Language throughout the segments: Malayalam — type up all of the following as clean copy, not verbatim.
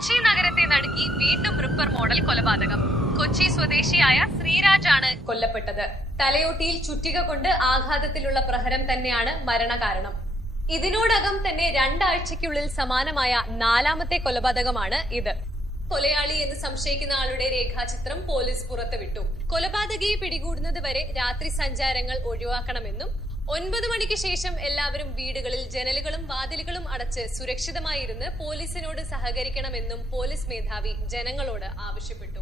കൊച്ചി നഗരത്തെ നടുക്കി വീണ്ടും റിപ്പർ മോഡൽ കൊലപാതകം. കൊച്ചി സ്വദേശിയായ ശ്രീരാജാണ് കൊല്ലപ്പെട്ടത്. തലയോട്ടിയിൽ ചുറ്റിക കൊണ്ട് ആഘാതത്തിലുള്ള പ്രഹരം തന്നെയാണ് മരണകാരണം. ഇതിനോടകം തന്നെ 2 ആഴ്ചയ്ക്കുള്ളിൽ സമാനമായ 4ാമത്തെ കൊലപാതകമാണ് ഇത്. കൊലയാളി എന്ന് സംശയിക്കുന്ന ആളുടെ രേഖാചിത്രം പോലീസ് പുറത്തുവിട്ടു. കൊലപാതകയെ പിടികൂടുന്നത് വരെ രാത്രി സഞ്ചാരങ്ങൾ ഒഴിവാക്കണമെന്നും 9 മണിക്ക് ശേഷം എല്ലാവരും വീടുകളിൽ ജനലുകളും വാതിലുകളും അടച്ച് സുരക്ഷിതമായിരുന്ന് പോലീസിനോട് സഹകരിക്കണമെന്നും പോലീസ് മേധാവി ജനങ്ങളോട് ആവശ്യപ്പെട്ടു.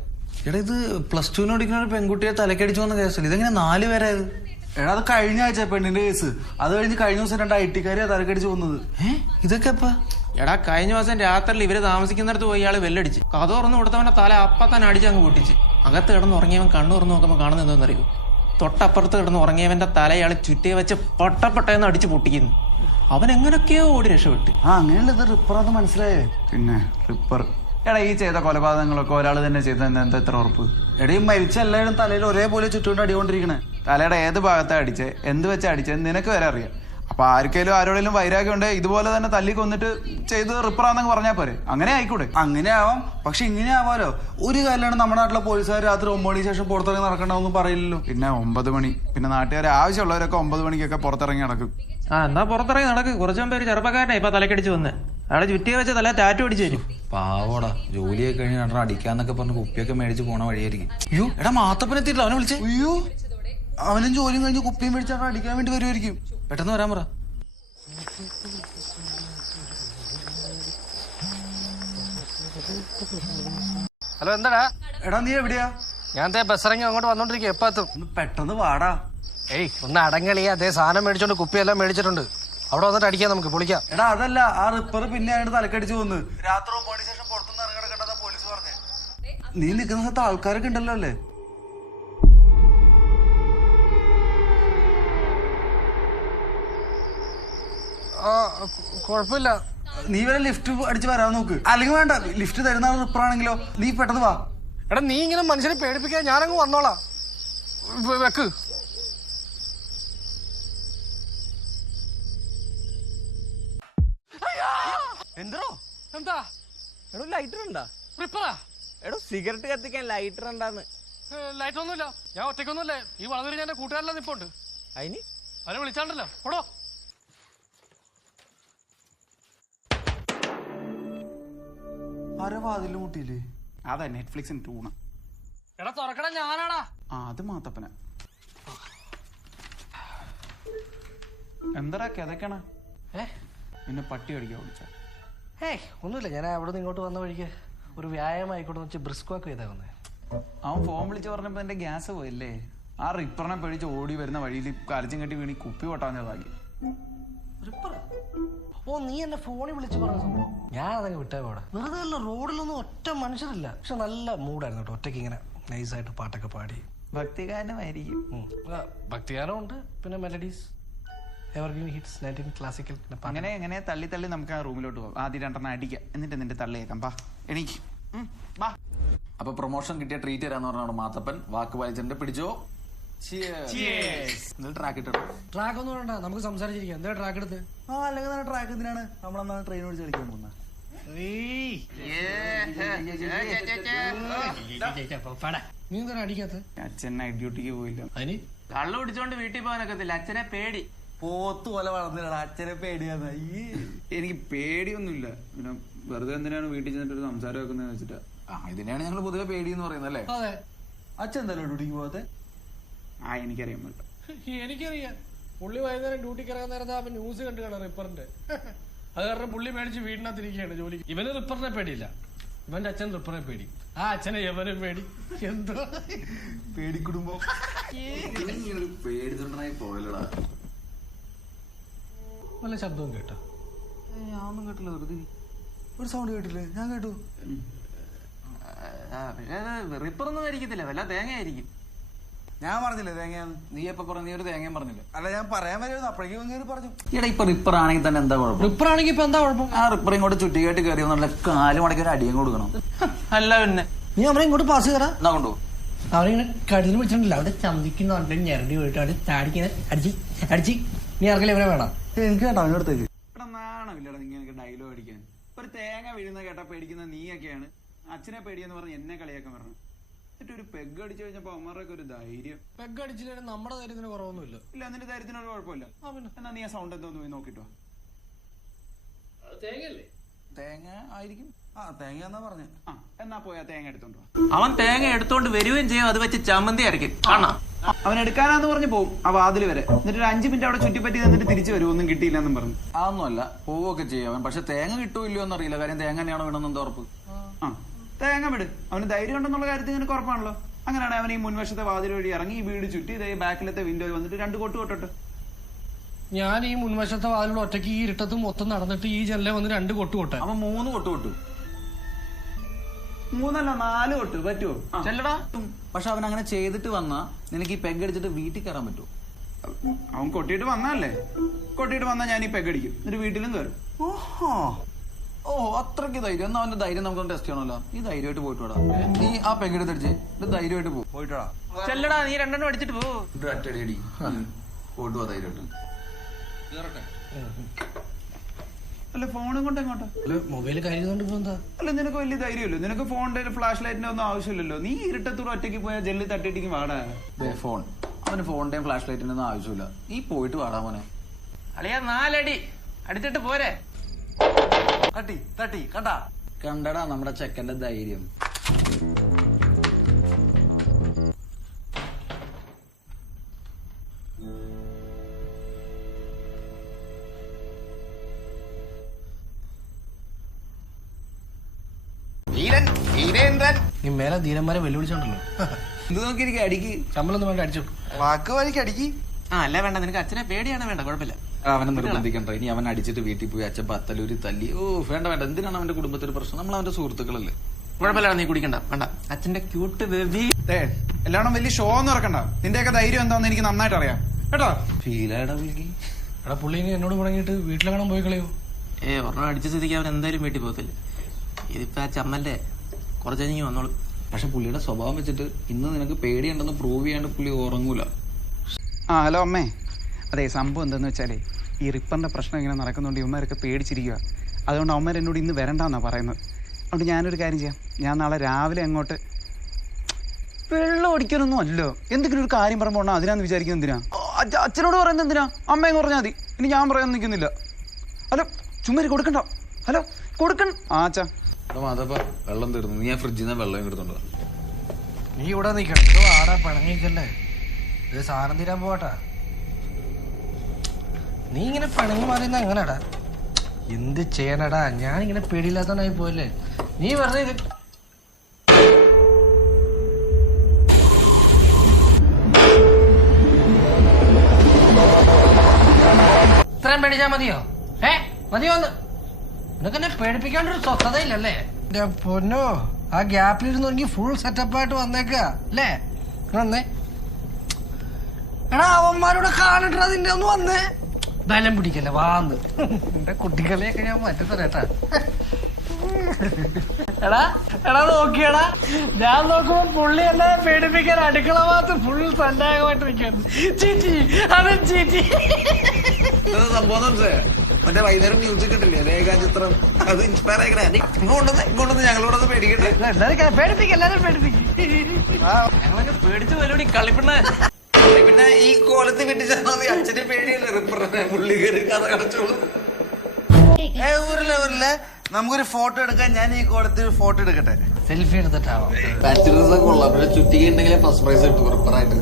എടാ, ഇത് +2 പഠിക്കുന്ന ഒരു പെൺകുട്ടിയെ തലക്കടിച്ചു വന്ന കേസല്ല. ഇതെങ്ങനെ 4 പേരായത്? എടാ, അത് കഴിഞ്ഞ ആഴ്ച പെണ്ണിന്റെ കേസ്. അത് കഴിഞ്ഞ് കഴിഞ്ഞ ദിവസം 2 IT-കാരെ തലക്കടിച്ചു വന്നത്. ഇതൊക്കെ എപ്പാ? എടാ, കഴിഞ്ഞ ദിവസം രാത്രിയിൽ ഇവര് താമസിക്കുന്നിടത്ത് പോയി ഇയാള് വെല്ലടിച്ച് കഥ തുറന്ന് കൊടുത്തവന്റെ തല അപ്പത്തന്നെ അടിച്ചങ്ങ് പൊട്ടിച്ച്. അകത്ത് കിടന്ന് ഉറങ്ങിയവൻ കണ്ണു തുറന്ന് നോക്കുമ്പോൾ കാണുന്ന എന്തോന്നറിയോ? തൊട്ടപ്പുറത്ത് കിടന്ന് ഉറങ്ങിയവന്റെ തല ഇയാള് ചുറ്റിയെ വെച്ച് പൊട്ടപ്പെട്ടെന്ന് അടിച്ച് പൊട്ടിക്കുന്നു. അവൻ എങ്ങനെയൊക്കെയോ ഓടി രക്ഷപ്പെട്ട്. അങ്ങനെയല്ല, ഇത് റിപ്പറാന്ന് മനസ്സിലായേ. പിന്നെ റിപ്പർ. എടാ, ഈ ചെയ്ത കൊലപാതകങ്ങളൊക്കെ ഒരാൾ തന്നെ ചെയ്ത എന്താ എത്ര ഉറപ്പ്? എടാ, ഈ മരിച്ച എല്ലാവരും തലയിൽ ഒരേപോലെ ചുറ്റുകൊണ്ട് അടികൊണ്ടിരിക്കണേ. തലയുടെ ഏത് ഭാഗത്താ അടിച്ചേ, എന്ത് വെച്ചാ അടിച്ചത് നിനക്ക് വരെ അറിയാം. അപ്പൊ ആർക്കെങ്കിലും ആരോടെങ്കിലും വൈരാഗ്യം ഉണ്ട് ഇതുപോലെ തന്നെ തല്ലി കൊന്നിട്ട് ചെയ്ത് റിപ്പറാന്നൊക്കെ പറഞ്ഞാൽ പോരെ? അങ്ങനെ ആയിക്കൂടെ? അങ്ങനെ ആവാം, പക്ഷെ ഇങ്ങനെ ആവാലോ. ഒരു കാലാണ് നമ്മുടെ നാട്ടിലെ പോലീസുകാർ രാത്രി 9 മണിക്ക് ശേഷം പുറത്തിറങ്ങി നടക്കണമെന്നും പറയില്ലല്ലോ. പിന്നെ 9 മണി, പിന്നെ നാട്ടുകാരെ ആവശ്യമുള്ളവരൊക്കെ 9 മണിക്കൊക്കെ പുറത്തിറങ്ങി നടക്കും. എന്നാ പുറത്തിറങ്ങി നടക്ക്. കുറച്ചു മുമ്പ് ഒരു ചെറുപ്പക്കാരനെ ഇപ്പൊ തലക്കടിച്ച് വന്ന് അയാളെ ചുറ്റിയെ വെച്ച് തല ടാറ്റു അടിച്ചു തരും. പാവോടാ, ജോലിയൊക്കെ കഴിഞ്ഞ് രണ്ടെണ്ണം അടിക്കാന്നൊക്കെ പറഞ്ഞ് കുപ്പിയൊക്കെ മേടിച്ച് പോണ വഴിയായിരിക്കും. അയ്യോ, എടാ, മാത്തപ്പനെത്തിയിട്ടില്ല, അവനെ വിളിച്ചേ. അയ്യോ, അവനും ജോലിയും കഴിഞ്ഞ് കുപ്പിയും മേടിച്ചാൽ അടിക്കാൻ വേണ്ടി വരുമായിരിക്കും. പെട്ടെന്ന് വരാൻ പറ. ഹലോ, എന്താടാ? എടാ, നീ എവിടെയാ? ഞാൻ ബസ് ഇറങ്ങി അങ്ങോട്ട് വന്നോണ്ടിരിക്കും. എപ്പോ എത്തും? പെട്ടെന്ന് വാടാ. ഏയ്, ഒന്ന് അടങ്ങളിയാ. അതേ സാധനം മേടിച്ചോണ്ട് കുപ്പിയെല്ലാം മേടിച്ചിട്ടുണ്ട്. അവിടെ വന്നിട്ട് അടിക്കാം, നമുക്ക് പൊളിക്കാം. എടാ, അതല്ല, ആ റിപ്പർ പിന്നെ ആയിട്ട് തലക്കടിച്ചു വന്ന് രാത്രി 9 മണിക്ക് ശേഷം പുറത്തുനിന്ന് ഇറങ്ങിടക്കണ്ടെന്നാ പോലീസ് പറഞ്ഞേ. നീ നിൽക്കുന്ന സ്ഥലത്ത് ആൾക്കാരൊക്കെ ഉണ്ടല്ലോ അല്ലേ? കുഴപ്പമില്ല. നീ വരെ ലിഫ്റ്റ് അടിച്ച് വരാൻ നോക്ക്. അല്ലെങ്കിൽ വേണ്ട, ലിഫ്റ്റ് തരുന്ന റിപ്പറാണെങ്കിലോ. നീ പെട്ടെന്ന് വാ. എടാ, നീ ഇങ്ങനെ മനുഷ്യനെ പേടിപ്പിക്കാൻ ഞാനങ്ങ് വന്നോളാം. വെക്ക്. എന്തോ എന്താ? എടോ, ലൈറ്റർ ഉണ്ടാ? റിപ്പറാ? എടോ, സിഗരറ്റ് കത്തിക്കാൻ ലൈറ്റർ ഉണ്ടാന്ന്. ലൈറ്റ് ഒന്നുമില്ല. ഞാൻ ഒറ്റയ്ക്കൊന്നുമല്ലേ. ഈ വളവിൽ ഞാൻ എന്റെ കൂട്ടുകാരെല്ലാം നിപ്പുണ്ട്. അതിന് അവരെ വിളിച്ചാണ്ടല്ലോ. ഓടോ. ആരോ വാതില് മുട്ടിയില്ലേ? അതാ നെറ്റ്ഫ്ലിക്സിന് ടൂണ്. എടാ, തുറക്കട ഞാനാടാ. അത് മാത്തപ്പന. എന്താ കിതക്കണ? പിന്നെ പട്ടി അടിക്കാൻ വിളിച്ച? ഏയ്, ഒന്നുമില്ല. ഞാൻ അവിടെ നിന്ന് ഇങ്ങോട്ട് വന്ന വഴിക്ക് ഒരു വ്യായാമം ആയിക്കോട്ടെ വെച്ച് ബ്രിസ്ക് വാക്ക് ചെയ്താ വന്നേ. അവൻ ഫോൺ വിളിച്ച് പറഞ്ഞപ്പോ എന്റെ ഗ്യാസ് പോയല്ലേ. ആ റിപ്പറിനെ പേടിച്ച് ഓടി വരുന്ന വഴിയിൽ കരച്ചും കെട്ടി വീണി കുപ്പി പൊട്ടാഞ്ഞതാക്കി. ഓ, നീ എന്നെ ഫോണിൽ വിളിച്ച് പറഞ്ഞ സംഭവം ഞാൻ അതങ്ങ് വിട്ടേ പോടാ. വെറുതെ അല്ല, റോഡിലൊന്നും ഒറ്റ മനുഷ്യരില്ല. പക്ഷെ നല്ല മൂഡായിരുന്നു കേട്ടോ. ഒറ്റയ്ക്ക് ഇങ്ങനെ നൈസായിട്ട് പാട്ടൊക്കെ പാടി. ഭക്തിഗാനമായിരിക്കും. ഭക്തിഗാനം ഉണ്ട്, പിന്നെ മെലഡീസ്, എവർഗ്രീൻ ഹിറ്റ്സ്, 19 ക്ലാസിക്കൽ. അങ്ങനെ തള്ളി തള്ളി നമുക്ക് ആ റൂമിലോട്ട് പോകാം. ആദ്യം 2 അടിക്കാം, എന്നിട്ട് നിന്റെ തള്ളിയേക്കാം. പാ, എനിക്ക് വാ. അപ്പൊ പ്രൊമോഷൻ കിട്ടിയ ട്രീറ്റ് തരാന്ന് പറഞ്ഞാണ് മാത്തപ്പൻ. വാക്ക് പാലിച്ചിട്ടുണ്ട്. പിടിച്ചോ. ട്രാക്ക് ഇട്ടോ. ട്രാക്ക് ഒന്നും വേണ്ട, നമുക്ക് സംസാരിച്ചിരിക്കാം. എന്താ ട്രാക്ക് എടുത്ത്? അല്ലെങ്കിൽ തന്നെ ട്രാക്ക് എന്തിനാണ്? നമ്മളെന്നാണ് ട്രെയിൻ ഓടിച്ച് കളിക്കാൻ പോകുന്നത്. നീ എന്താ അടിക്കാത്ത? അച്ഛൻ നൈറ്റ് ഡ്യൂട്ടിക്ക് പോയില്ല. അതിന് കള്ളു പിടിച്ചോണ്ട് വീട്ടിൽ പോകാനൊക്കത്തില്ല. അച്ഛനെ പേടി. പോത്ത് പോലെ വളർന്നില്ലടാ, അച്ഛനെ പേടിയാന്ന്. എനിക്ക് പേടിയൊന്നുമില്ല. പിന്നെ വെറുതെ എന്തിനാണ് വീട്ടിൽ ചെന്നിട്ട് സംസാരം വെക്കുന്നത് വെച്ചിട്ടാ. ഇതിനെയാണ് ഞങ്ങൾ പൊതുവെ പേടി എന്ന് പറയുന്നത് അല്ലേ? അതെ. അച്ഛൻ എന്തായാലും ഡ്യൂട്ടിക്ക് പോകാത്തെ? എനിക്കറിയാൻ പറ്റും. എനിക്കറിയാം. പുള്ളി വൈകുന്നേരം ഡ്യൂട്ടിക്ക് ഇറങ്ങാൻ നേരത്തെ അവൻ ന്യൂസ് കണ്ടു കാണാം റിപ്പറിന്റെ. അത് കാരണം പുള്ളി മേടിച്ച് വീടിനകത്തിരിക്കുകയാണ് ജോലി. ഇവന് റിപ്പറിനെ പേടിയില്ല, ഇവന്റെ അച്ഛൻ റിപ്പറിനെ പേടി. ആ അച്ഛനെ എവനെ പേടി. എന്തോ പേടിക്കുടുമ്പോ പേടിതൊണ്ടായി പോയല്ലടാ. വല്ല ശബ്ദവും കേട്ടോ? ഞാനൊന്നും കേട്ടില്ല. വെറുതെ ഒരു സൗണ്ട് കേട്ടില്ലേ? ഞാൻ കേട്ടു. റിപ്പറൊന്നും ആയിരിക്കത്തില്ല, വല്ല തേങ്ങ ആയിരിക്കും. ഞാൻ പറഞ്ഞില്ലേ തേങ്ങയാന്ന്? നീ എപ്പോ പറഞ്ഞു? നീ ഒരു തേങ്ങയും പറഞ്ഞില്ല. അല്ല, ഞാൻ പറയാൻ വരുമായിരുന്നു, അപ്പോഴേക്കും പറഞ്ഞു. ഈടാ, ഇപ്പൊ റിപ്പർ ആണെങ്കിൽ തന്നെ എന്താ കുഴപ്പം? റിപ്പർ ആണെങ്കിൽ ഇപ്പൊ എന്താ കുഴപ്പം? ആ റിപ്പർ ഇങ്ങോട്ട് ചുറ്റിക്കായിട്ട് കയറി വന്നുള്ള 4 മണിക്ക് ഒരു അടിയും കൊടുക്കണം. അല്ല പിന്നെ നീ അവനെ ഇങ്ങോട്ട് പാസ് കയറാ. എന്നാ കൊണ്ടുപോ. അവനിങ്ങനെ കടിയിൽ പിടിച്ചിട്ടില്ല, അവിടെ ചന്തിക്കുന്നുണ്ട്. ഞെരടി പോയിട്ട് അവിടെ ചാടിങ്ങനെ അടിച്ച് നീ ഇറക്കൽ ഇവരെ വേണം. എനിക്ക് കേട്ടോ അവനടുത്തേക്ക്. നാണമില്ലടാ ഇങ്ങനെ ഡയലോഗ് അടിക്കാൻ. ഒരു തേങ്ങ വീഴുന്ന കേട്ടാ പേടിക്കുന്ന നീയൊക്കെയാണ്. അച്ഛനെ പേടിയെന്ന് പറഞ്ഞ് എന്നെ കളിയാക്കാൻ പറഞ്ഞു. എന്നിട്ട് ഒരു പെഗ് അടിച്ചു കഴിഞ്ഞപ്പോ അമ്മമാരൊക്കെ ഒരു ധൈര്യം. പെഗ് അടിച്ചില്ലെങ്കിൽ നമ്മുടെ ധൈര്യത്തിന് കുറവൊന്നുമില്ല. ഇല്ല, നിന്റെ ധൈര്യത്തിനൊരു കുഴപ്പമില്ല. എന്നാ നീ ആ സൗണ്ട് എന്തോന്ന് പോയി നോക്കിട്ടോ. തേങ്ങയല്ലേ? തേങ്ങ ആയിരിക്കും. ആ തേങ്ങ എന്നാ പറഞ്ഞ. ആ എന്നാ പോയാ തേങ്ങ എടുത്തോണ്ടോ. അവൻ തേങ്ങ എടുത്തോണ്ട് വരികയും ചെയ്യും, അത് വെച്ച് ചമ്മന്തി അരയ്ക്കും. കാണാം. അവൻ എടുക്കാനാന്ന് പറഞ്ഞ് പോകും ആ വാതില് വരെ. എന്നിട്ട് ഒരു 5 മിനിറ്റ് അവിടെ ചുറ്റിപ്പറ്റി എന്നിട്ട് തിരിച്ചു വരും. ഒന്നും കിട്ടിയില്ലെന്നും പറഞ്ഞു. അതൊന്നുമല്ല, പോവൊക്കെ ചെയ്യും അവൻ. പക്ഷെ തേങ്ങ കിട്ടൂല്ലോ എന്നറിയില്ല. കാര്യം തേങ്ങ തന്നെയാണോ വേണമെന്ന് എന്താ ഉറപ്പ്? ആ തേങ്ങ വിട്. അവന് ധൈര്യം ഉണ്ടെന്നുള്ള കാര്യത്തിൽ നിനക്ക് ഉറപ്പാണല്ലോ. അങ്ങനെയാണെങ്കിൽ അവൻ ഈ മുൻവശത്തെ വാതിൽ വഴി ഇറങ്ങി ഈ വീട് ചുറ്റി ഇതേ ബാക്കിലത്തെ വിൻഡോയിൽ വന്നിട്ട് 2 കൊട്ട് കൊട്ടട്ടെ. ഞാൻ ഈ മുൻവശത്തെ വാതിലൂടെ ഒറ്റയ്ക്ക് ഈ ഇരുട്ടത്തും മൊത്തം നടന്നിട്ട് ഈ ജനലെ വന്ന് 2 കൊട്ട് കൊട്ടെ. അവൻ 3 കൊട്ട് കൊട്ടു. 3 അല്ല 4 കൊട്ട് പറ്റുമോ? ചെല്ലടാ. പക്ഷെ അവൻ അങ്ങനെ ചെയ്തിട്ട് വന്നാ നിനക്ക് ഈ പെഗ് അടിച്ചിട്ട് വീട്ടിൽ കയറാൻ പറ്റുമോ? അവൻ കൊട്ടിയിട്ട് വന്നല്ലേ. കൊട്ടിയിട്ട് വന്നാ ഞാൻ ഈ പെഗ് അടിക്കും. എന്നിട്ട് വീട്ടിലും കയറും. ഓഹോ, ഓ അത്രയ്ക്ക് ധൈര്യം. എന്നാ അവന്റെ ധൈര്യം നമുക്ക് ടെസ്റ്റ് ചെയ്യണമല്ലോ. നീ ധൈര്യമായിട്ട് പോയിട്ട് വാടാ. നീ ആ പെഗ് എടുത്തടിച്ച് ധൈര്യമായിട്ട് പോയിട്ടാ. ചെല്ലടാ, നീ 2 അടിച്ചിട്ട് പോ. ഒറ്റടി അടി പോയിട്ട് പോവാ ധൈര്യമായിട്ട്. അല്ല ഫോണും കൊണ്ട് എങ്ങോട്ടാ? മൊബൈൽ കരുതുകൊണ്ട് ഇപ്പൊ എന്താ? അല്ല നിനക്ക് വലിയ ധൈര്യമല്ലോ. നിനക്ക് ഫോണിന്റെ ഫ്ലാഷ് ലൈറ്റിന്റെ ഒന്നും ആവശ്യമില്ലല്ലോ. നീ ഇരുട്ടത്തൂടെ ഒറ്റയ്ക്ക് പോയാൽ ജെല്ലി തട്ടിയിട്ടിക്ക് വാടാ. ഫോൺ അവന് ഫോണിന്റെയും ഫ്ലാഷ് ലൈറ്റിന്റെ ഒന്നും ആവശ്യമില്ല. നീ പോയിട്ട് വാടാ മോനെ. അളിയാ 4 അടി അടിച്ചിട്ട് പോരെ. തട്ടി തട്ടി കണ്ടാ കണ്ടടാ നമ്മുടെ ചെക്കന്റെ ധൈര്യം. ഈ മേലെ ധീരന്മാരെ വെല്ലുവിളിച്ചോണ്ടല്ലോ. ഇത് നോക്കിയിരിക്കും അടിക്ക്. ശമ്പളൊന്നും വേണ്ട, അടിച്ചു. വാക്ക് വഴിക്ക് അടിക്ക്. ആ അല്ല വേണ്ട, നിനക്ക് അച്ഛനെ പേടിയാണ്. വേണ്ട, കുഴപ്പമില്ല. അവനെ നിർബന്ധിക്കണ്ട. ഇനി അവൻ അടിച്ചിട്ട് വീട്ടിൽ പോയി അച്ഛൻ പത്തലൂരി തല്ലി. ഓ വേണ്ട വേണ്ട. എന്തിനാണ് അവന്റെ കുടുംബത്തിൽ പ്രശ്നം? നമ്മൾ അവന്റെ സുഹൃത്തുക്കളല്ലേ. കുഴപ്പമില്ല, നീ കുടിക്കണ്ട. വേണ്ട, അച്ഛന്റെ ക്യൂട്ട് ബേബി. എല്ലാവരും വലിയ ഷോ ഒന്നും ഇറക്കണ്ട. നിന്റെയൊക്കെ ധൈര്യം എന്താന്ന് എനിക്ക് നന്നായിട്ട് അറിയാം കേട്ടോ. ഫീലായിടാ വിളിക്ക്. എടാ പുള്ളി ഇനി എന്നോട് മുടങ്ങിയിട്ട് വീട്ടിലെങ്ങാനും പോയി കളയോ? ഒരെണ്ണം അടിച്ച സ്ഥിതിക്ക് അവൻ എന്തായാലും വീട്ടിൽ പോകത്തില്ല. ഇതിപ്പോ ആ ചമ്മന്റെ കുറച്ച് കഴിഞ്ഞ് വന്നോളൂ. പക്ഷെ പുള്ളിയുടെ സ്വഭാവം വെച്ചിട്ട് ഇന്ന് നിനക്ക് പേടിയുണ്ടെന്ന് പ്രൂവ് ചെയ്യാണ്ട് പുള്ളി ഉറങ്ങൂല. ആ ഹലോ അമ്മേ. അതെ, സംഭവം എന്താന്ന് വെച്ചാലേ ഈ റിപ്പറിന്റെ പ്രശ്നം ഇങ്ങനെ നടക്കുന്നുണ്ട്. ഇവന്മാരൊക്കെ പേടിച്ചിരിക്കുക. അതുകൊണ്ട് അവന്മാർ എന്നോട് ഇന്ന് വരണ്ടെന്നാണ് പറയുന്നത്. അതുകൊണ്ട് ഞാനൊരു കാര്യം ചെയ്യാം. ഞാൻ നാളെ രാവിലെ അങ്ങോട്ട്. വെള്ളം അടിക്കാനൊന്നും അല്ലോ. എന്തെങ്കിലും ഒരു കാര്യം പറയുമ്പോൾ അതിനാന്ന് വിചാരിക്കുന്നത് എന്തിനാ? അച്ഛനോട് പറയുന്നത് എന്തിനാ? അമ്മയെന്ന് പറഞ്ഞാൽ മതി. ഇനി ഞാൻ പറയാൻ നിൽക്കുന്നില്ല. ഹലോ ചുമ്മാരി കൊടുക്കണ്ട. ഹലോ കൊടുക്കണ്ട. ആ അച്ഛാ മാധപ്പ വെള്ളം തീർന്നു. നീ ആ ഫ്രിഡ്ജിൽ നിന്ന് വെള്ളം എടുത്തോണ്ടോ. നീ ഇവിടെ നിൽക്കണം. ആടാ പിണങ്ങിക്കല്ലേ. ഇത് സാധനം തീരാൻ പോവാട്ടാ. നീ ഇങ്ങനെ പിണങ്ങി മാറിയുന്ന എങ്ങനെടാ? എന്ത് ചെയ്യാനടാ? ഞാനിങ്ങനെ പേടിയില്ലാത്തവനായി പോയല്ലേ. നീ വെറുതെ ഇത്രയും പേടിച്ചാ മതിയോ? മതിയോ? നിനക്കെന്നെ പേടിപ്പിക്കാണ്ടൊരു സ്വസ്ഥതയില്ലല്ലേ? എന്റെ പൊന്നോ, ആ ഗ്യാപ്പിലിരുന്ന് ഫുൾ സെറ്റപ്പായിട്ട് വന്നേക്ക അല്ലേ? വന്നേ എടാ, അവന്മാരോട് കാണട്ടാ. നിന്റെ ഒന്ന് വന്നേ. ബലം പിടിക്കല്ലേ, വാന്ന്. എന്റെ കുട്ടികളെയൊക്കെ ഞാൻ മാറ്റിത്തരേട്ടാ. എടാ എടാ നോക്കിയടാ, ഞാൻ നോക്കുമ്പോ പുള്ളി എന്നെ പേടിപ്പിക്കാൻ അടുക്കള ഭാഗത്ത് ഫുൾ സന്നാഹമായിട്ടിരിക്കുന്നു. ചീറ്റി അത് ചീറ്റി. സംഭവം മറ്റേ വൈകുന്നേരം മ്യൂസിക് കിട്ടില്ലേ, രേഖാചിത്രം, അത് ഇൻസ്പയർ ആയിക്കണേ. ഇങ്ങോട്ടൊന്ന് ഞങ്ങളോടൊന്ന് പേടിക്കട്ടെ. പേടിപ്പിക്കും, എല്ലാരും പേടിപ്പിക്കും. ഞങ്ങളൊക്കെ പേടിച്ച് വലോടി കളിപ്പിണ്ണ. പിന്നെ ഈ കോലത്ത് വെട്ടിച്ചാൽ മതി. അച്ഛന്റെ പേടിയല്ലേ റിപ്പറിനെ. പുള്ളി കയറി കഥ കടച്ചോളൂ. ഊരില്ല നമുക്കൊരു ഫോട്ടോ എടുക്കാൻ. ഞാൻ ഈ കോലത്തിൽ ഫോട്ടോ എടുക്കട്ടെ. സെൽഫി എടുത്തിട്ടാവാം. ബാച്ചിലേഴ്സ് കൊള്ളാം. പിന്നെ ചുറ്റിക ഉണ്ടെങ്കിലേ ഫസ്റ്റ് പ്രൈസ് കിട്ടും റിപ്പറായിട്ട്.